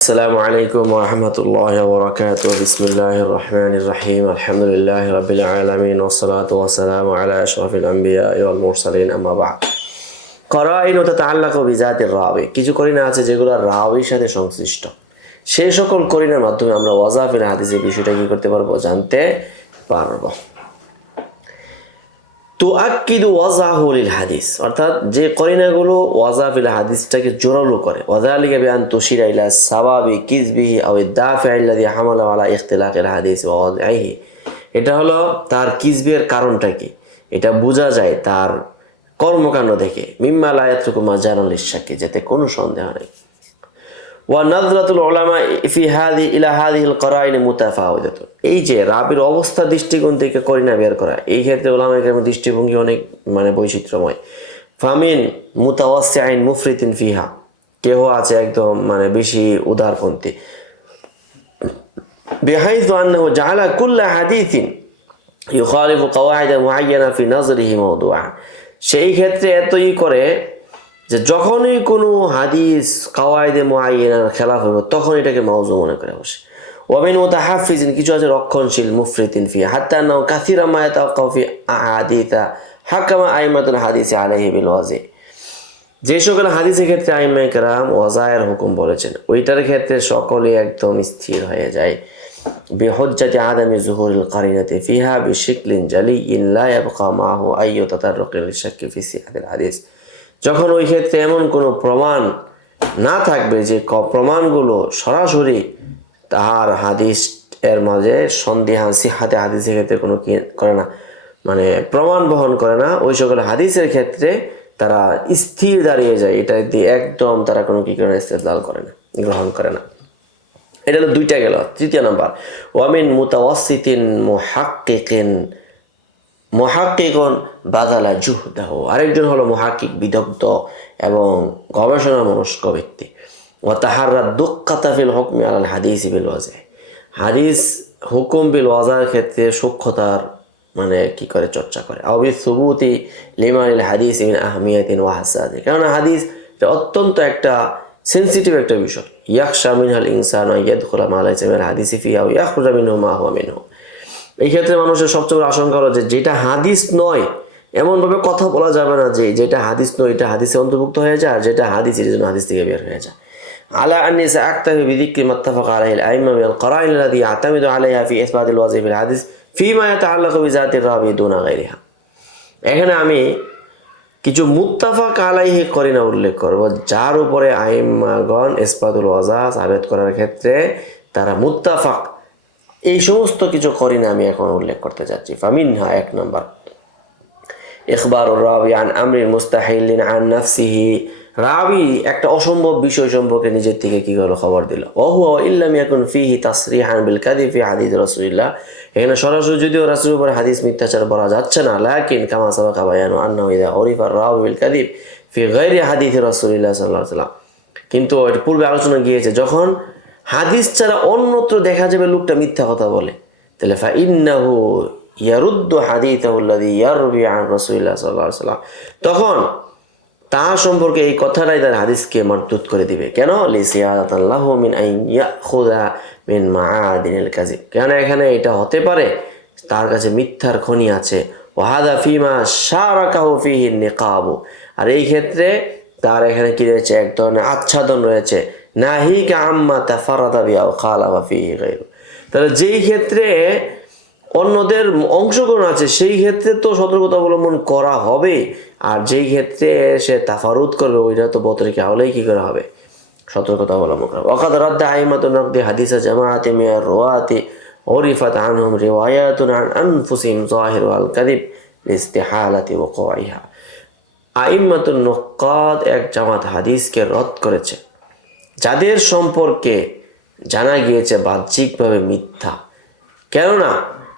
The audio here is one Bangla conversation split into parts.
السلام عليكم ورحمة الله وبركاته بسم الله الرحمن الرحيم الحمد لله رب العالمين والصلاة والسلام على أشرف الأنبياء والمرسلين أما بعد قرائن تتعلق بذات الراوي কিছু করিনা আছে যেগুলো রাওয়ির সাথে সংশ্লিষ্ট সেই সকল করিনার মাধ্যমে আমরা ওয়াজাফিল হাদিসের বিষয়টা কি করতে পারবো জানতে পারবো তুআক্কিদু ওয়াজাহুল হাদিস অর্থাৎ যে করিনাগুলো ওয়াজাফিল হাদিসটাকে জোরালো করে ওয়াযালিকা বিআন তুশিরা ইলা সাবাবি কিযবিহি আও দাফি'i আল্লাযী হামালা আলা ইখতিলাকিল হাদিস ওয়া ওয়াযইহি এটা হলো তার কিযবের কারণটা কি এটা বোঝা যায় তার কর্মকাণ্ড দেখে মিম্মা লা ইয়াতরুকু মাজারাল লিশাক্কি যাতে কোনো সন্দেহ নেই ওয়া নাযরাতুল উলামা ফি ইলা হাযিহিল করাইন মুতাফাওয়াদাতুন এই যে রাবির অবস্থা দৃষ্টিকোণ থেকে করিনা বের করা এই ক্ষেত্রে উলামায়ে কেরামের দৃষ্টিভঙ্গি অনেক বৈচিত্র্যময় ফামিন মুতাওয়াসসিআইন মুফরিতিন ফিহা কেহ আছে একদম বেশি উদারপন্থী বিহাইযু আন্নাহু জাআলা কুল্লা হাদিসিন ইউখালিফু কাওয়াইদ মুআয়্যানা ফি নাযরিহি মাওদুআ সেই ক্ষেত্রে এতই করে যে যখনই কোনো হাদিস কাওয়াইদে মুআয়্যানার খেলাফ হবে তখন এটাকে মাওযু মনে করে বসে ওয়ামিন মুতাহাফফিজিন কিছু আছে রক্ষণশীল মুফরিতিন ফি হাত্তা নাও কাসীরা মা ইয়াতাওয়াক্কাউ ফি আহাদিসা হাকামা আইমাতুল হাদিস আলাইহি বিল ওয়াজি যে সকল হাদিসের ক্ষেত্রে আইমায়ে কেরাম ওয়াজায়ের হুকুম বলেছেন ওইটার ক্ষেত্রে সকলে একদম স্থির হয়ে যায় বিহুজ্জাতি আদামি যুহুরিল কারিনাতি ফিহা বিশিকলিন জালিইন লা ইয়াবকা মাহু আইয়ু তাতাররুকিল শাক্কি ফি সিহাতিল হাদিস যখন ওই ক্ষেত্রে এমন কোনো প্রমাণ না থাকবে যে প্রমাণগুলো সরাসরি তাহার হাদিস এর মাঝে সন্দেহান সিহাতে হাদিসের ক্ষেত্রে কোনো কি করে না প্রমাণ বহন করে না ওই সকল হাদিসের ক্ষেত্রে তারা স্থির দাঁড়িয়ে যায় এটা দিয়ে একদম তারা কোনো কি করে না ইস্তেদলাল করে না গ্রহণ করে না এটা হলো দুইটা গেল তৃতীয় নাম্বার ওয়ামিন মুতাওয়াসসিতিন মুহাক্কিকুন বাযালা জুহদাহু আরেকজন হলো মুহাক্কিক বিদগ্ধ এবং গবেষণা মনস্ক ব্যক্তি ওয়া তাহাররা দুক্কাতা ফিল হুকমি আলাল হাদিস বিল ওয়াজি হাদিস হুকুম বিল ওয়াজার ক্ষেত্রে সূক্ষ্মতার কি করে চর্চা করে আও বিসুবুতি লিমানিল হাদিস মিন আহমিয়াতিন ওয়া হাসাদি কারণ হাদিস এটা অত্যন্ত একটা সেনসিটিভ একটা বিষয় ইয়াখশা মিনহাল ইনসানু ইয়াদখুলা মা লাইসা মিনাল হাদিসি ফিহা ওয়া ইয়াখরুজা মিনহু মা হুয়া মিনহু এই ক্ষেত্রে মানুষের সবচেয়ে বড় আশঙ্কা হলো যে যেটা হাদিস নয় এমনভাবে কথা বলা যাবে না যে যেটা হাদিস নয় এটা হাদিসে অন্তর্ভুক্ত হয়ে যায় আর যেটা হাদিস এর জন্য হাদিস থেকে বের হয়ে যায় আলা আন্নি সাআক্তাফি বিযিকরি মাত্তাফাকা আলাইহিল আইম্মা মিনাল করাইন আল্লাযী ইয়াতামিদু আলাইহা ফি ইসবাতিল ওয়াজি ফিল হাদিস ফিমা ইয়াতাআল্লাকু বিযাতির রাবি দুনা গায়রিহা এখানে আমি কিছু মুত্তাফাক আলাইহি করিনা উল্লেখ করব যার উপরে আইম্মাগণ ইসবাতুল ওয়াজা সাবিত করার ক্ষেত্রে তারা মুত্তাফাক এই সমস্ত কিছু করিনা আমি এখন উল্লেখ করতে যাচ্ছি ফামিনহা এক নাম্বার ইখবারুর রাবি আন আমরিন মুস্তাহিলিন আন নাফসিহি রাবি একটা অসম্ভব বিষয় সম্পর্কে নিজের থেকে কি হলো খবর দিল ওহুয়া ইল্লাম ইয়াকুন ফিহি তাসরিহান বিল কাযিব ফি হাদিস রাসূলুল্লাহ এখানে সরাসরি যদিও রাসূলের উপর হাদিস মিথ্যাচার বলা যাচ্ছে না লাকিন কামা সাবাকা বায়ানু আন্নাহু ইযা উরিফা রাবি বিল কাযিব ফি গায়রি হাদিস রাসূলুল্লাহ সাল্লাল্লাহু আলাইহি ওয়াসাল্লাম কিন্তু এর পূর্বে আলোচনা গিয়েছে যখন হাদিস ছাড়া অন্যত্র দেখা যাবে লোকটা মিথ্যা কথা বলে তাহলে ফা ইন্নাহু ইয়ারুদ্দু হাদিসাহু আল্লাযী ইয়ারবি আন রাসূলিল্লাহ সাল্লাল্লাহু আলাইহি ওয়াসাল্লাম তখন তার সম্পর্কে এই কথাটাই তার হাদিসকে মারদুদ করে দিবে কেন লিসিয়াদাতান লাহু মিন আন ইয়াখুযা মিন মাআদিনিল কাযিব কেন এখানে এটা হতে পারে তার কাছে মিথ্যার খনি আছে ওয়া হাদা ফিমা শারাকাহু ফিহি নিকাব আর এই ক্ষেত্রে তার এখানে কি রয়েছে এক ধরনের আচ্ছাদন রয়েছে নাহিকা আম্মা তাফারাদা বিহি আও খালাফা ফিহি গায়রু তাহলে যেই ক্ষেত্রে অন্যদের অংশগ্রহণ আছে সেই ক্ষেত্রে তো সতর্কতা অবলম্বন করা হবে আর যেই ক্ষেত্রে সে তাফারুদ করবে ওইটা তো বতরিকা হলেই কি করা হবে সতর্কতা অবলম্বন করা ওয়াকাদ রাদ্দা আইমাতুন নাকদি হাদিসা জামাআতি মিনার রুয়াতি উরিফাত আনহুম রিওয়ায়াতুন আন আনফুসিহিম যাহিরু আল কাযিব লিস্তিহালাতি ওয়াকাইহা আইমাতুন নুকাদ এক জামাত হাদিসকে রদ করেছে যাদের সম্পর্কে জানা গিয়েছে বাহ্যিকভাবে মিথ্যা কেননা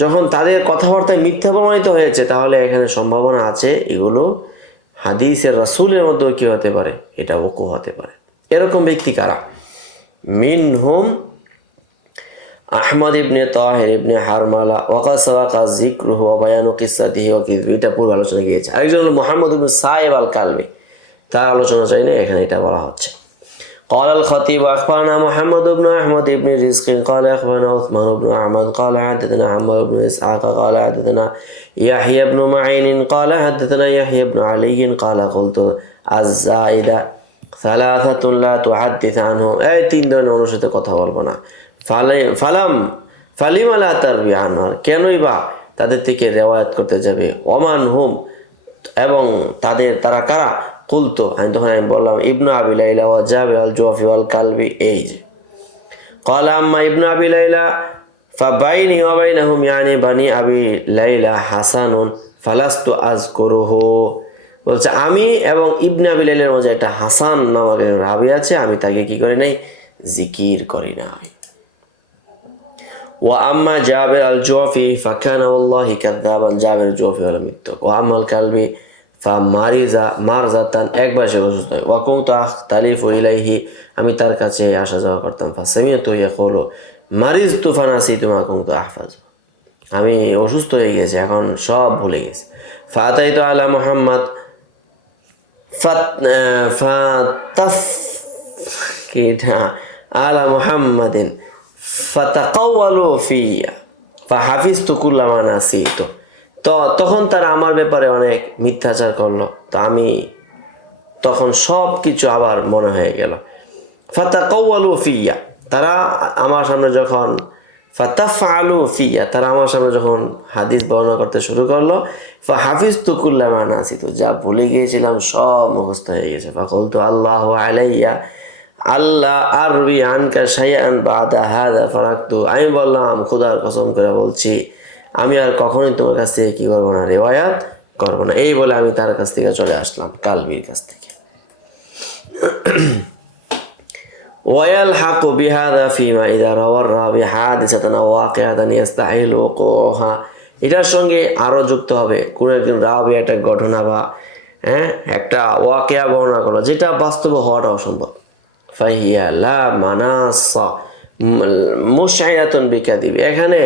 যখন তাদের কথাবার্তায় মিথ্যা প্রমাণিত হয়েছে তাহলে এখানে সম্ভাবনা আছে এগুলো হাদিসের রাসূলের মধ্যেও কি হতে পারে এটা ওকু হতে পারে এরকম ব্যক্তি কারা মিনহুম আহমদ ইবনে তাহির ইবনে হারমালা ওয়াকা সাওয়াকা যিকরুহু ওয়া বায়ানু কিসসাতিহি ওয়া কিযবিটা পূর্ব আলোচনা গিয়েছে আরেকজন হলো মুহাম্মদ ইবনে সাইব আল কালবি তার আলোচনা চাই না এখানে এটা বলা হচ্ছে قال الخطيب أخبرنا محمد بن أحمد بن رزق قال أخبرنا عثمان بن أحمد قال حدثنا عمرو بن إسحاق قال حدثنا يحيى بن معين قال حدثنا يحيى بن علي قال قلت الزائدة ثلاثة لا تحدث عنهم এই তিন ধরনের মানুষের সাথে কথা বলবো না ফালিমা লা তারবি আনহু কেনই বা তাদের থেকে রিওয়ায়াত করতে যাবে ওমান হুম এবং তারা কারা কুলতো আমি বললাম ইবনু আবি লাইলা ওয়া জাবির আল জুফি ওয়াল কালবি এই যে قال أما ابن أبي ليلى فبيني وبينهم يعني بني أبي ليلى حسن فلست أذكره বলছে আমি এবং ইবনে আবি লাইলার মাঝে একটা হাসান নামক রাবি আছে আমি তাকে কি করি নাই জিকির করি নাই وأما جابر الجوفي فكان والله كذابا جابر الجوفي ولا ميتوك وأما الكلبي মারজাতান একবার সে অসুস্থ হয় ওয়াকুমতু আখতালিফু ইলাইহি আমি তার কাছে আসা যাওয়া করতাম ফাসামিয়াতু ইয়াকুলু মারিজতু ফানাসিতু মা কুনতু আহফাজু আমি অসুস্থ হয়ে গেছি এখন সব ভুলে গেছি ফাতাইতু আলা মুহাম্মদ ফাতাফ কিনা আলা মুহাম্মাদিন ফাতাকাওয়ালু ফিয়া ফাহাফিজতু কুল্লামা নাসিতু তো তখন তারা আমার ব্যাপারে অনেক মিথ্যাচার করলো তো আমি তখন সব কিছু আবার মনে হয়ে গেল ফাতাকাওয়ালু ফিয়া তারা আমার সামনে যখন ফাতাফআলু ফিয়া তারা আমার সামনে যখন হাদিস বর্ণনা করতে শুরু করলো ফাহাফিজতু কুল্লামা নাসিতু যা ভুলে গিয়েছিলাম সব মুখস্থ হয়ে গেছে ফাকুলতু আল্লাহু আলাইয়া আল্লাহ আরবি আনকা শাইআন বাদা হাদা ফারাকতু আমি বললাম খোদার কসম করে বলছি আমি আর কখনোই তোমার কাছ থেকে কি করবো না রিওয়ায়াত করবো না এই বলে আমি তার কাছ থেকে চলে আসলাম কালবির কাছ থেকে ويلحق بهذا فيما إذا روى الراوي حادثة أو واقعة يستحيل وقوعها এটার সঙ্গে আরো যুক্ত হবে কোন একজন রাবি একটা ঘটনা বা একটা ওয়াকিয়া বর্ণনা করলো যেটা বাস্তবে হওয়াটা অসম্ভব ফাহিয়া লা মানাসা মুশআইরাতুন বিকাদিব এখানে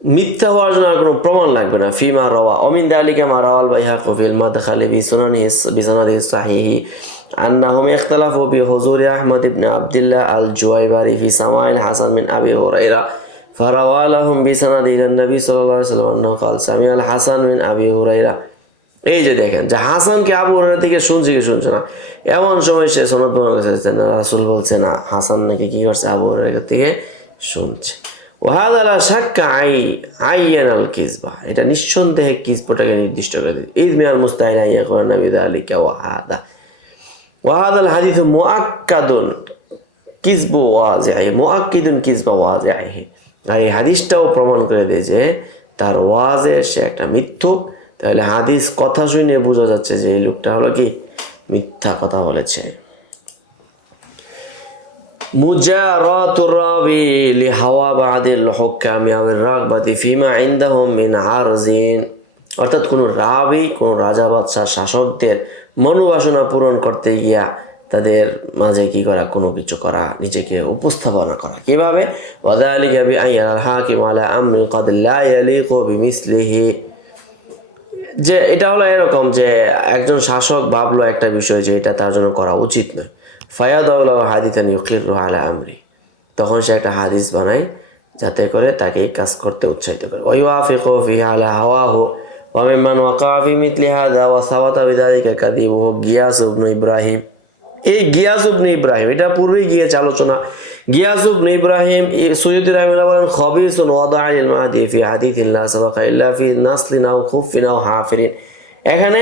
মিথ্যা হওয়ার জন্য কোনো প্রমাণ লাগবে না ফিমা রাওয়া অমিন দালিকা মা রাওয়াল বাইহাকি ফিল মাদখালি বিসনাদিহি সাহিহি আন্নাহুম ইখতালাফু বিহুজুরি আহমদ ইবনে আব্দুল্লাহ আল জুয়াইবারি ফি সামাইল হাসান মিন আবি হুরায়রা ফারাওয়া লাহুম বিসনাদি ইলা নবী সাল্লাল্লাহু আলাইহি ওয়াসাল্লাম আন্নাহু ক্বাল সামিআল হাসান মিন আবি হুরায়রা এই যে দেখেন যে হাসানকে আবু হুরায়রা থেকে শুনছে কি শুনছে না এমন সময় সে সনদ বর্ণনা করেছে না রাসূল বলছে না হাসান নাকি কি করছে আবু হুরায়রা থেকে শুনছে ওয়াহাদা লা শাক্কা আইয়ান আল কিযবা এটা নিঃসন্দেহে কিযবটাকে নির্দিষ্ট করে দিই ইজমিআল মুস্তাহিল আইয়াকুন নবী যালিকা ওয়াহাদা আল হাদিস মুআক্কাদুন কিযবু ওয়াজিহি মুআক্কিদুন কিযবা ওয়াজিহি এই হাদিসটাও প্রমাণ করে দেয় যে তার ওয়াজে সে একটা মিথ্যুক তাহলে হাদিস কথা শুনে বোঝা যাচ্ছে যে এই লোকটা হলো কি মিথ্যা কথা বলেছে মুজারাতুর রাবি লিহাওয়া বাদিল হুকামি আও রাগবাতি ফিমা ইনদাহুম মিন আরজিন অর্থাৎ কোন রাবি কোন রাজা বাদশা শাসকদের মনোবাসনা পূরণ করতে গিয়া তাদের মাঝে কি করা কোনো কিছু করা নিজেকে উপস্থাপনা করা কিভাবে ওয়াযালিকা বিআইয়াল হাকিম আলা আমরি ক্বাদ লা ইয়ালিকু বিমিসলিহি যে এটা হলো এরকম যে একজন শাসক ভাবলো একটা বিষয় যে এটা তার জন্য করা উচিত নয় ফায়াদাউলাহু হাদিসান ইউকিরু আলা আমরি তখন সে একটা হাদিস বানায় যাতে করে তাকে এই কাজ করতে উৎসাহিত করে ওয়াইওয়াফিকু ফিহি আলা হাওয়াহু ওয়া মিম্মান ওয়াকা ফি মিথলি হাযা ওয়া সাওয়াতা বিযালিকা কাযিবুহু গিয়াস ইবনে ইব্রাহিম এই গিয়াস ইবনে ইব্রাহিম এটা পূর্বেই গিয়েছে আলোচনা গিয়াস ইবনে ইব্রাহিম সুয়ুতি রাহিমাহুল্লাহ বলেন খাবিসুন ওয়াদাইল মাহদি ফি হাদিসিন লা সাবাকা ইল্লা ফি নাসলিন আও খুফিন আও হাফিরিন এখানে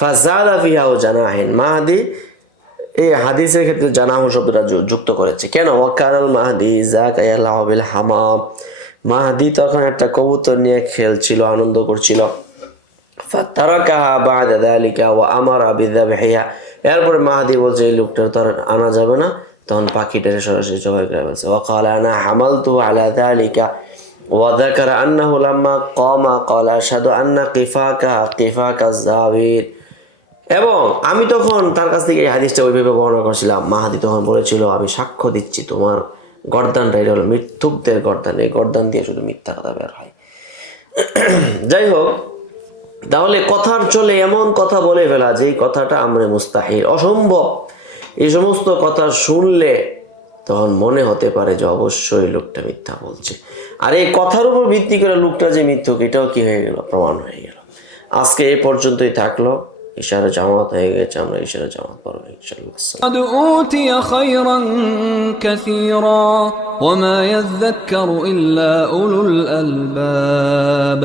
ফাযাদা ফিহা জানাহিন মাহদি এই হাদিসের ক্ষেত্রে জানাহু শব্দটা যুক্ত করেছে কেন ওয়াকানাল মাহদি যাকা ইয়ালাহু বিল হামাম মাহদি তখন একটা কবুতর নিয়ে খেলছিল আনন্দ করছিল ফাতারাকাহা বা'দা যালিকা ওয়া আমারা বিযাবহিহা এরপরে মাহদি বলছে এই লোকটার তো আনা যাবে না তখন পাখিটারে সরাসরি জবাই করে ফেলছে ওয়াকালা আনা হামালতু আলা যালিকা ওয়া যাকারা আন্নাহু লাম্মা কামা ক্বালা আশহাদু আন্না কিফাকা যাবির এবং আমি তখন তার কাছ থেকে এই হাদিসটা ওইভাবে বর্ণনা করছিলাম মাহাদি তখন বলেছিল আমি সাক্ষ্য দিচ্ছি তোমার গর্দানটা এটা হলো মিথ্যুকদের গর্দান এই গর্দান দিয়ে শুধু মিথ্যা কথা বের হয় যাই হোক তাহলে কথার চলে এমন কথা বলে ফেলা যে কথাটা আমরে মুস্তাহিল অসম্ভব এই সমস্ত কথা শুনলে তখন মনে হতে পারে যে অবশ্যই লোকটা মিথ্যা বলছে। আর এই কথার উপর ভিত্তি করে লোকটা যে মিথ্যুক এটাও কি হয়ে গেল, প্রমাণ হয়ে গেল। আজকে এই পর্যন্তই থাকলো। ইশারা জামাত হয়ে গেছে, আমরা ইশারা জামাত পড়বো ইনশাআল্লাহ। قد أوتي خيرا كثيرا وما يذكر إلا أولو الألباب